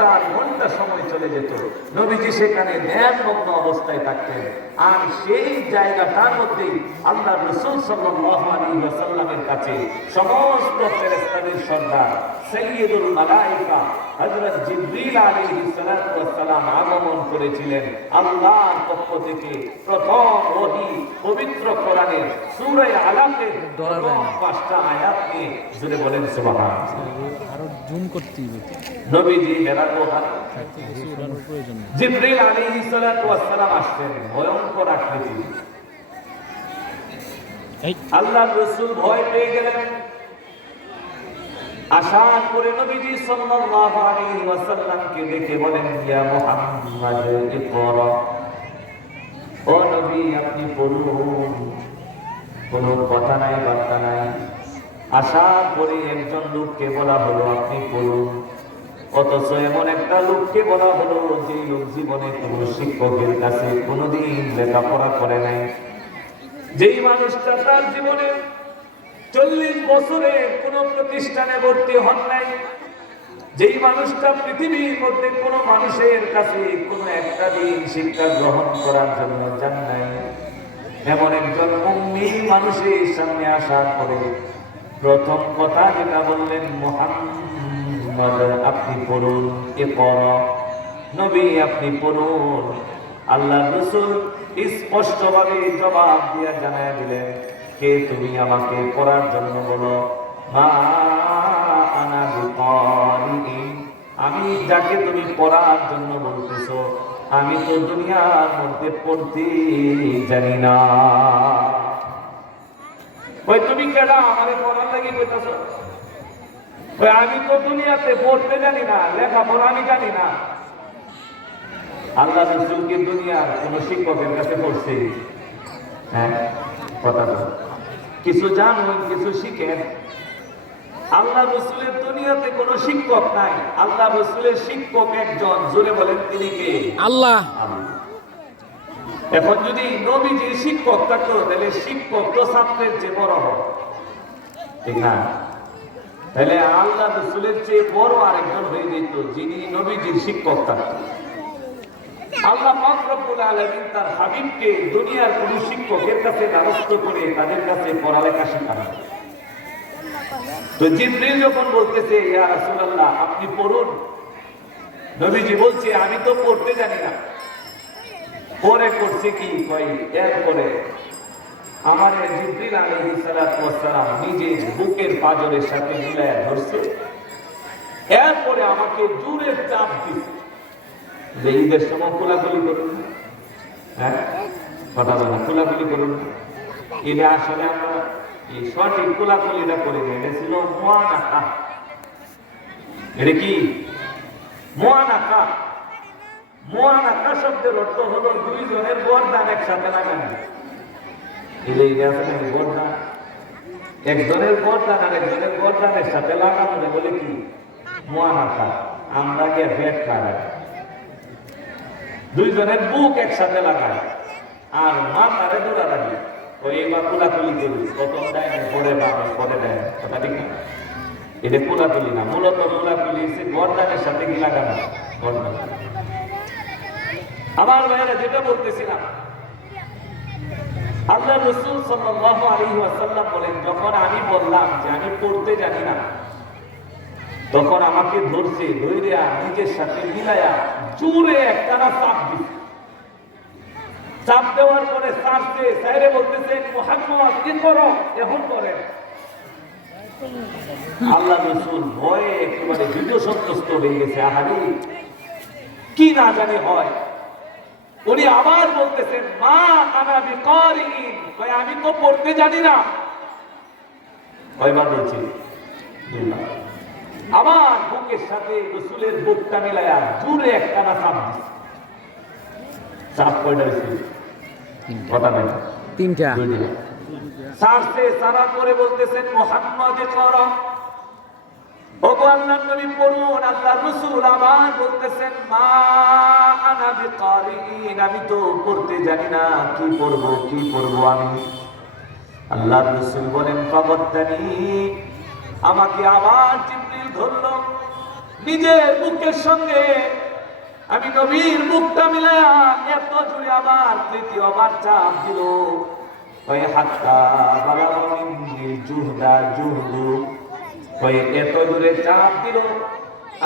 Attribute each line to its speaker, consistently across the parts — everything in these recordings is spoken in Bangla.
Speaker 1: Sportarten und ঘণ্টা সময় চলে যেত। নবীজি সেখানে ধ্যানমগ্ন অবস্থায় থাকতেন। আর সেই জায়গাটার মধ্যেই আল্লাহ রসুল ওয়াসাল্লামের কাছে সমস্ত ফেরেশতাদের সর্দার সৈয়দুল মালাইকা হযরত জিবরিল ওয়াস সালাম আগমন করেছিলেন। আল্লাহর পক্ষ থেকে প্রথম ওহী পবিত্র কোরআনের সূরা আলাকের পাঁচটা আয়াত নিয়ে জুড়ে বলেন সুবহানাল্লাহ।
Speaker 2: আরও জুম করতেই হতো
Speaker 1: নবীজি হেরাত
Speaker 2: উড়ানোর প্রয়োজন নেই।
Speaker 1: জিব্রিল আলাইহিস সালাতু ওয়াস সালাম আসছেন ভয়ঙ্কর আকৃতি।
Speaker 2: এই।
Speaker 1: আল্লাহর রাসূল ভয় পেয়ে গেলেন। করে নবীজি সাল্লাল্লাহু আলাইহি ওয়াসাল্লামকে দেখে বলেন ইয়া মুহাম্মদ ইকরা। ও নবী আপনি পড়ুন। কোনো কথা নাই বার্তা নাই। আসার পরে একজন লোককে বলা হলো আপনি পড়ুন। অথচ এমন একটা লোককে বলা হলো যে লোক জীবনে কোনো শিক্ষকের কাছে কোনোদিন লেখাপড়া করে নাই। যেই মানুষটা তার জীবনে চল্লিশ বছরে কোন প্রতিষ্ঠানে ভর্তি হন নাই, যেই মানুষটা পৃথিবীর মধ্যে কোন মানুষের কাছে কোন একটা দিন শিক্ষা গ্রহণ করার জন্য যান নাই। এমন একজন উম্মি মানুষের সামনে আসার পরে প্রথম কথা যেটা বললেন মোহাম্মদ আপনি পড়ুন, এ পড়। নবী আপনি পড়ুন। আল্লাহ রসুল স্পষ্টভাবে জবাব দিয়ে জানায় দিলেন, কে তুমি আমাকে পড়ার জন্য বলো? আমি যাকে তুমি পড়ার জন্য বলতেছো, আমি তো দুনিয়ার মধ্যে পড়তে জানি না। ওই তুমি কেডা আমারে পড়ার লাগি কইতাছো? আমি তো দুনিয়াতে পড়তে জানি না লেখাপড়া আমি জানি না। আল্লাহ রসুলকে দুনিয়ার কোন শিক্ষকের কাছে পড়ছে? হ্যাঁ কথা। কিছু জানুন কিছু শিখেন। আল্লাহ রসুলের দুনিয়াতে কোনো শিক্ষক নাই। আল্লাহ রসুলের শিক্ষক একজন জোরে বলেন তিনি কে?
Speaker 2: আল্লাহ।
Speaker 1: এখন যদি নবীজির শিক্ষক থাকতো তাহলে শিক্ষক তো ছাত্রের চেয়ে বড় হয়। ঠিক না? তাহলে আল্লাহ রসুলের চেয়ে বড় আরেকজন হয়ে যেত, যিনি নবীজির শিক্ষক আল্লাহ আলামিন তার হাবিবকে দুনিয়ার কোন শিক্ষকের কাছে দ্বারস্থ করে তাদের কাছে পড়ালেখা শেখানো। তো জিবরিল যখন বলতেছে, ইয়া রাসূলুল্লাহ, আপনি পড়ুন। নবীজি বলছে, আমি তো পড়তে জানি না। পরে করছে কি? কই এরপরে আমার এই জিবরিল ওয়াস সালাম নিজে বুকের পাজরের সাথে মিলায়া ধরছে। এরপরে আমাকে জোরে চাপ দিছে। যে ঈদের সময় কোলাকুলি করুন হ্যাঁ? কথা বলে কোলাকুলি করুন ঈদে আসলে আমরা এই সঠিক কোলাকুলিটা করি না এটা ছিল মোয়ানাকা এটা কি? মোয়ানাকা মোয়ানাকা শব্দের অর্থ হলো দুইজনের গরদান একসাথে লাগানো। ঈদে আসলে গরদান একজনের গরদান আর একজনের গরদানের সাথে লাগানো বলে কি? মোয়ানাকা আমরা গিয়ে ভেট খাওয়াই। দুইজনের বুক একসাথে লাগায় আর মা তারে দৌড়া রাখি ওই এবার কোলাকুলি করি। প্রথম দেয় পরে বাবা পরে দেয় কথা ঠিক না? এটা কোলাকুলি না। মূলত কোলাকুলি সে গরদানের সাথে কি লাগানো? গরদান আমার ভাইয়েরা যেটা বলতেছিলাম আল্লাহ রসুল সাল্লাল্লাহু আলাইহি ওয়াসাল্লাম বলেন, যখন আমি বললাম যে আমি পড়তে জানি না, তখন আমাকে ধরছে ধৈর্যা নিজের সাথে মিলাইয়া জোরে একটানা চাপ দিচ্ছে চাপ দেওয়ার পরে সারছে সাইরে বলতেছে, মোহাম্মদ কি করো, এখন করে আল্লাহ রসুল ভয়ে একেবারে ভীত সন্তুষ্ট হয়ে গেছে। আহারি, কি না জানে হয়। উনি আবার বলতেছেন, মা আনা বিকারিন কয় আমি তো পড়তে জানি না। কয়বার বলছি দুইবার আবার বুকের সাথে রসুলের বুকটা মিলায়া জুড়ে একটানা চাপ দিচ্ছে চাপ কয়টা হয়েছে? কথা নাই
Speaker 2: তিনটা।
Speaker 1: সারছে সারা করে বলতেছেন মোহাম্মদ কর। ওগো আল্লাহর নবী পড়ুন আল্লাহ রসুল আবার বলতেছেন মা আমি তো পড়তে জানি না কি পড়ব কি পড়ব আমি। আল্লাহ রসুল বলেন ফাগদ্দানি আমাকে আবার জিবরিল ধরলো, নিজের বুকের সঙ্গে। আমি নবীর বুকটা মিলায়া এত জুড়ে আবার তৃতীয়বার চাপ দিল। ওই হাত্তা বালামিন জুহদা জুহদু। ওই এত দূরে চাপ দিল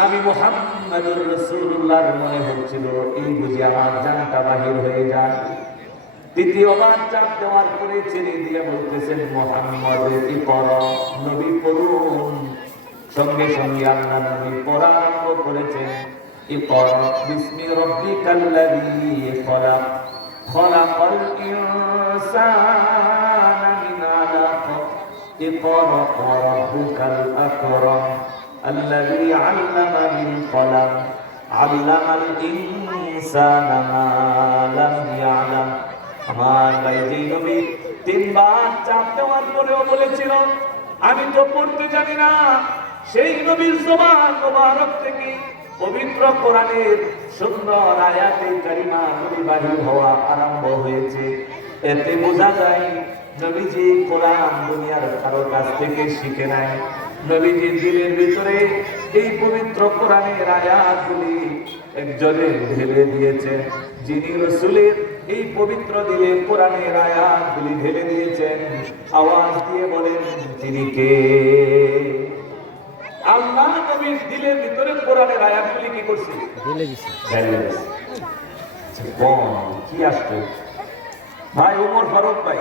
Speaker 1: আমি মোহাম্মদুর রসুল্লাহর মনে হচ্ছিল, এই বুঝি আমার জানটা বাহির হয়ে যায়। দ্বিতীয়বার চাপ দেওয়ার পরে ছেড়ে দিয়ে বলতেছেন, মোহাম্মদ কি কর নবী পড়ুন। সঙ্গে সঙ্গে আল্লাহ নবী পড়া আরম্ভ করেছেন বিসমি রাব্বিকাল্লাযী খলাক, খলাকাল ইনসানা মিন আলাক ইকরা রাব্বুকাল আকরাম। الذي علم بالقلم علم الإنسان ما لم يعلم আমার ভাই যে নবী তিনবার চাপ দেওয়ার পরেও বলেছিল আমি তো পড়তে জানি না সেই নবীর জবান মোবারক থেকে পবিত্র কোরআনের সুন্দর আয়াতে কারিমা নবী বাহির হওয়া আরম্ভ হয়েছে এতে বোঝা যায় নবীজি কোরআন দুনিয়ার কারো কাছ থেকে শিখে নাই নবীজি দিলের ভিতরে এই পবিত্র কোরআনের আয়াতগুলি একজনে ঢেলে দিয়েছেন যিনি রসুলের এই পবিত্র দিলে কোরআনের আয়াতগুলি ঢেলে দিয়েছেন আওয়াজ দিয়ে বলেন তিনি কে? আল্লাহ নবীর দিলের ভিতরে কোরআনের আয়াতগুলি কি করছে?
Speaker 2: ঢেলে দিছে।
Speaker 1: ঢেলে দিয়েছে। কি আসছে? ভাই উমর ফারুক ভাই